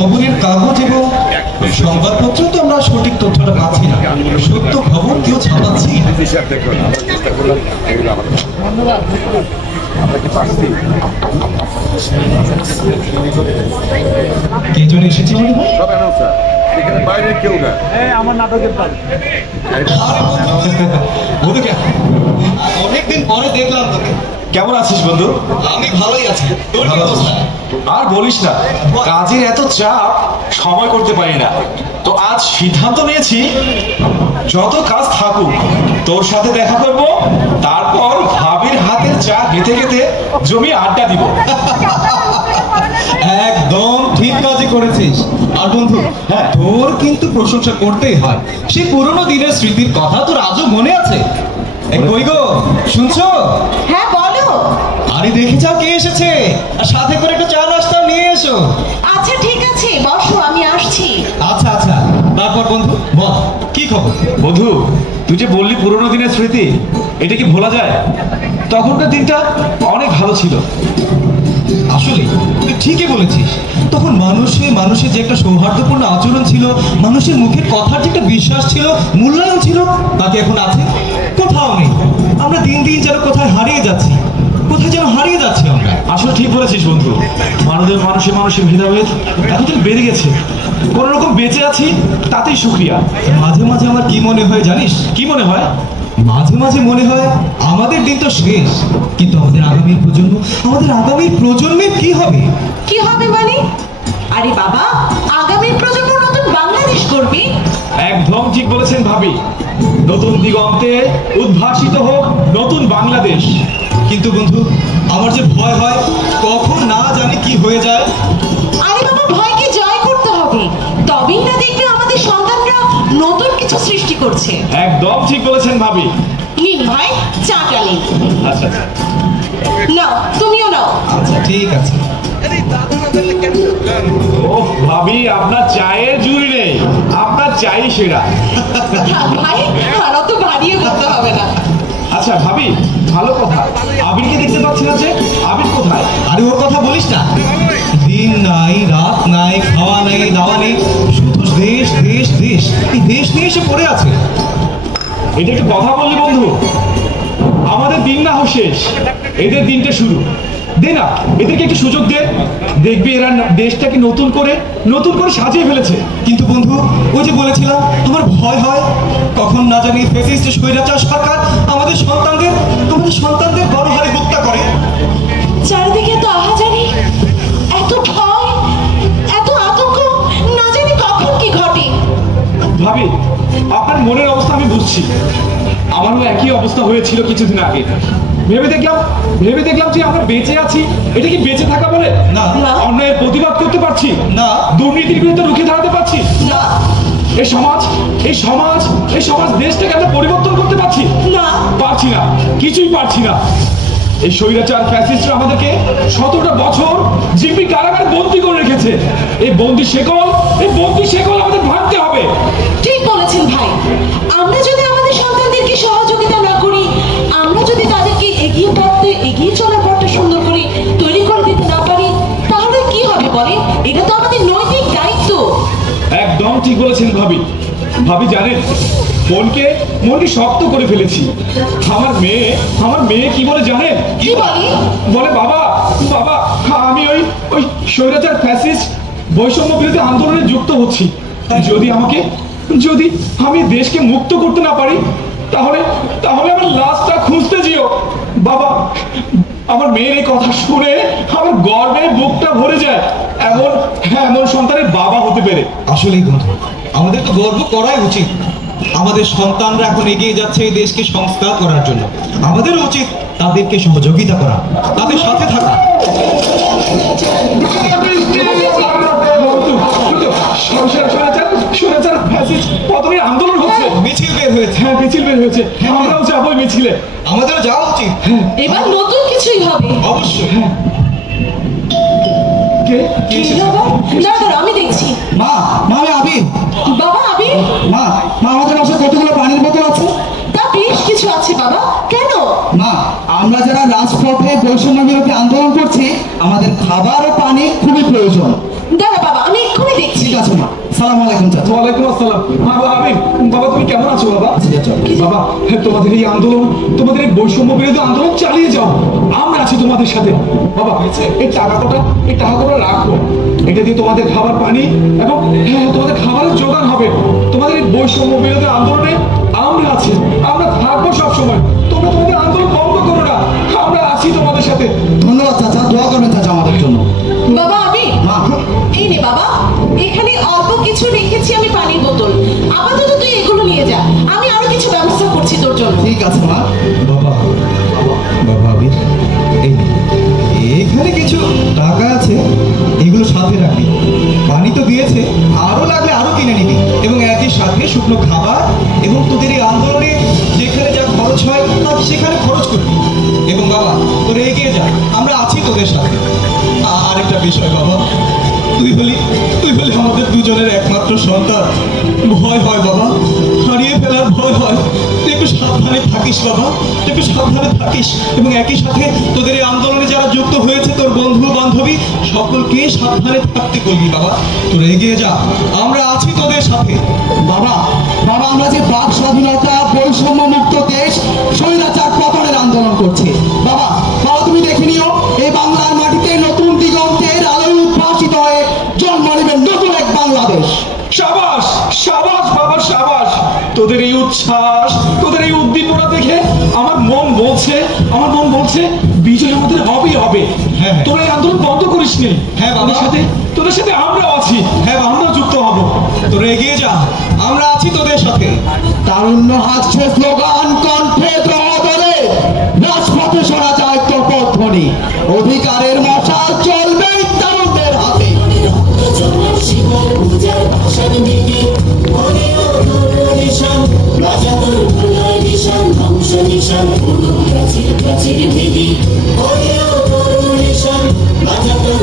খবরের কাগজ এবং সংবাদপত্র তো আমরা সঠিক তথ্যটা পাচ্ছি না, সত্য খবর কেউ ছাপাচ্ছি। কে জন এসেছে বাইরে কেউ না, আমার নাটকের অনেকদিন পরে দেখলাম তোকে। কেমন আছিস বন্ধু? আমি ভালোই আছি। আর বলিস না, কাজের এত চাপ সময় করতে পারি না। তো আজ সিদ্ধান্ত নিয়েছি যত কাজ থাকুক তোর সাথে দেখা করব, তারপর ভাবির হাতের চা খেতে খেতে জমি আড্ডা দিব। একদম ঠিক কাজই করেছিস। আর বন্ধু, হ্যাঁ, তোর কিন্তু প্রশংসা করতেই হয়। সেই পুরনো দিনের স্মৃতির কথা তোর আজও মনে আছে? কই গো, শুনছো? হ্যাঁ বলো। আরে দেখে যাও কে এসেছে, আর সাথে করে একটু চা নাস্তা নিয়ে এসো। আচ্ছা ঠিক আছে, বসো, আমি আসছি। আচ্ছা আচ্ছা, তারপর বন্ধু বল, কি খবর? বন্ধু, তুই যে বললি পুরনো দিনের স্মৃতি, এটা কি ভোলা যায়? তখনকার দিনটা অনেক ভালো ছিল। আসলে তুই ঠিকই বলেছিস। তখন মানুষের যে একটা সৌহার্দ্যপূর্ণ আচরণ ছিল, মানুষের মুখের কথার যে একটা বিশ্বাস ছিল, মূল্যায়ন ছিল, তাকে এখন আছে? কোথাও নেই। আমরা দিন দিন যেন কোথায় হারিয়ে যাচ্ছি, কোথায় যেন হারিয়ে যাচ্ছি আমরা। আসলে ঠিক বলেছিস বন্ধু, মানুষের ভেদাভেদ এতদিন বেড়ে গেছে। কোন রকম বেঁচে আছি তাতেই শুকরিয়া। মাঝে মাঝে আমার কি মনে হয় জানিস? কি মনে হয়? মাঝে মাঝে মনে হয় আমাদের দিন তো শেষ, কিন্তু আমাদের আগামী প্রজন্মের কি হবে? কি হবে মানে? আরে বাবা, আগামী প্রজন্ম নতুন বাংলাদেশ করবে। একদম ঠিক বলেছেন ভাবি। নতুন দিগন্তে উদ্ভাসিত হোক নতুন বাংলাদেশ। কিন্তু বন্ধু, আমার যে ভয় হয়, কখন না জানি কি হয়ে যায়। আরে বাবা, ভয়কে জয় করতে হবে, তবেই না দেখবে আমাদের সন্তানরা নতুন কিছু সৃষ্টি করছে। একদম ঠিক বলেছেন ভাবি। নিন ভাই, চাটা নিন। আচ্ছা আচ্ছা, নাও, তুমিও নাও। আচ্ছা ঠিক আছে। ও ভাবি, আপনার চায়ের জুড়ি নেই, আপনার চাই সেরা। ভাই, খানা তো বাড়িয়ে করতে হবে না। আচ্ছা ভাবি, ভালো কথা, আবিরকে দেখতে পাচ্ছি না যে, আবির কোথায়? আরে ওর কথা বলিস না। দিন নাই, রাত নাই, খাওয়া নাই, দাওয়া নেই, শুধু দেশ দেশ দেশ। এই দেশ নিয়ে এসে পড়ে আছে। এটা একটু কথা বললি বন্ধু? আমাদের দিন না হোক শেষ, এদের দিনটা শুরু। দে না, এদেরকে একটু সুযোগ দে, দেখবি এরা দেশটাকে নতুন করে সাজিয়ে ফেলেছে। কিন্তু বন্ধু, ওই যে বলেছিলাম, আমার ভয় হয় কখন না জানি ফ্যাসিস্ট স্বৈরাচার সরকার আমাদের সন্তানদের বড় হারে হত্যা করে। চারিদিকে তো আহাজারি, এত ভয়, এত আতঙ্ক, না জানি কখন কি ঘটে। ভাবি, আপনার মনের অবস্থা আমি বুঝছি। আমারও একই অবস্থা হয়েছিল কিছুদিন আগে। ভেবে দেখলাম যে আমরা বেঁচে আছি, এটা কি বেঁচে থাকা বলে? না। অন্যায়ের প্রতিবাদ করতে পারছি না। দুর্নীতির বিরুদ্ধে রুখে দাঁড়াতে পারছি না। এই সমাজ দেশটাকে আমরা পরিবর্তন করতে পারছি না। পারছি না, কিছুই পারছি না। এই স্বৈরাচার ফ্যাসিস্টরা আমাদেরকে 17টা বছর জিপি কারাগারে বন্দী করে রেখেছে। এই বন্দী শেকল আমাদের ভাঙতে হবে। ঠিক বলেছেন ভাই। আমরা যদি আমাদের সন্তানদেরকে সহযোগিতা না করি, আমরা যদি তাদেরকে এগিয়ে চলার পথটা সুন্দর করে তৈরি করে দিতে না পারি, তাহলে কি হবে বলে? এটা তো আমাদের নৈতিক দায়িত্ব। একদম ঠিক বলেছেন ভাবি জানেন, মনকে শক্ত করে ফেলেছি। আমার মেয়ে কি বলে জানেন? কি বলে? বলে বাবা, আমি ওই স্বৈরাচার ফ্যাসিস্ট বৈষম্য বিরোধী আন্দোলনে যুক্ত হচ্ছি। যদি আমি দেশকে মুক্ত করতে না পারি, তাহলে আমার লাশটা খুঁজতে যেও। বাবা, আমার মেয়ের এই কথা শুনে আমার গর্বে বুকটা ভরে যায়। এমন সন্তানের বাবা হতে পেরে। আসলেই বন্ধু, আমাদের তো গর্ব করাই উচিত। আমাদের সন্তানরা এখন এগিয়ে যাচ্ছে এই দেশকে সংস্কার করার জন্য। আমাদেরও উচিত তাদেরকে সহযোগিতা করা, তাদের সাথে থাকা। আন্দোলন হচ্ছে, মিছিল বের হয়েছে। হ্যাঁ, মিছিল বের হয়েছে। আমরাও যাবো মিছিলে। আমাদেরও যাওয়া উচিত। এবার নতুন কিছুই হবে। অবশ্যই। আমি দেখছি। মা, আবির। বাবা, আবির। মা, আমাদের কাছে কতগুলো পানির বোতল আছে? তা বেশ কিছু আছে বাবা। কেন? মা, আমরা যারা রাজপথে বৈষম্য বিরোধী আন্দোলন করছি, আমাদের খাবার ও পানি খুবই প্রয়োজন। দাঁড়া বাবা, আমি এক্ষুনি সালাম আলাইকুম চাচা। ওয়ালাইকুম আসসালাম। আমিন, বাবা তুমি কেমন আছো বাবা? চাচা। বাবা তোমাদের এই আন্দোলন, তোমাদের এই বৈষম্য বিরোধী আন্দোলন চালিয়ে যাও, আমরা আছি তোমাদের সাথে। বাবা এই টাকাটা রাখো, এটা দিয়ে তোমাদের খাবার পানি এবং তোমাদের খাবারের জোগান হবে। তোমাদের এই বৈষম্য বিরোধী আন্দোলনে আমরা আছি, আমরা থাকবো সব সময়। তোমরা তোমাদের আন্দোলন বন্ধ করো না, আমরা আছি তোমাদের সাথে। ধন্যবাদ চাচা, দোয়া করবেন চাচা আমাদের জন্য। বাবা আমি মা, এই নে বাবা, এখানে অল্প কিছু রেখেছি আমি পানির বোতল, আপাতত তুই এগুলো নিয়ে যা, আমি আরো কিছু ব্যবস্থা করছি তোর জন্য। ঠিক আছে মা। বাবা বাবা আবির, এই নে, এখানে কিছু টাকা আছে, এগুলো সাথে রাখবি। পানি তো দিয়েছে, আরো লাগলে আরো কিনে নিবি, এবং একই সাথে শুকনো খাবার এবং তোদের এই আন্দোলনে যেখানে যা খরচ হয় তা সেখানে খরচ করবি। এবং বাবা তোরা এগিয়ে যা, আমরা আছি তোদের সাথে। আরেকটা বিষয় বাবা, তুই হলি আমাদের দুজনের একমাত্র সন্তান। ভয় হয় বাবা, হারিয়ে ফেলার ভয় হয়। তুই একটু সাবধানে থাকিস বাবা, একটু সাবধানে থাকিস, এবং একই সাথে তোদের এই আন্দোলনে যারা যুক্ত হয়েছে, তোর বন্ধু বান্ধবী সকলকে সাবধানে থাকতে বলবি বাবা। তোরা এগিয়ে যা, আমরা আছি তোদের সাথে। বাবা আমরা যে বাক স্বাধীনতা, বৈষম্য মুক্ত দেশ, স্বৈরাচার পতনের আন্দোলন করছে। বাবা তুমি দেখে নিও, এই বাংলার মাটিতে নতুন দিগন্তের আলোয় উদ্ভাসিত হয়ে জন্ম নেবে নতুন এক বাংলাদেশ। সাবাস সাবাস বাবা সাবাস, তোদের এই উচ্ছ্বাস, তোদের এই উদ্দীপনা দেখে আমার মন বলছে বিজয় আমাদের হবেই হবে। হ্যাঁ। তোরা এই আন্দোলন বন্ধ করিস নি। হ্যাঁ বাবা, তোদের সাথে আমরাও আছি। হ্যাঁ আমরাও যুক্ত হব। তোরা এগিয়ে যা, আমরা আছি তোদের সাথে। তারুণ্য হাসছে স্লোগান কণ্ঠে দ্রোহদলে, রাজপথে শোনা যায় তপধ্বনি, অধিকারের মশাল চলবে তারুণ্যের হাতে। প্রাচীর ভেদি, ওরে ও তরুণ নিশান, রাজা তোর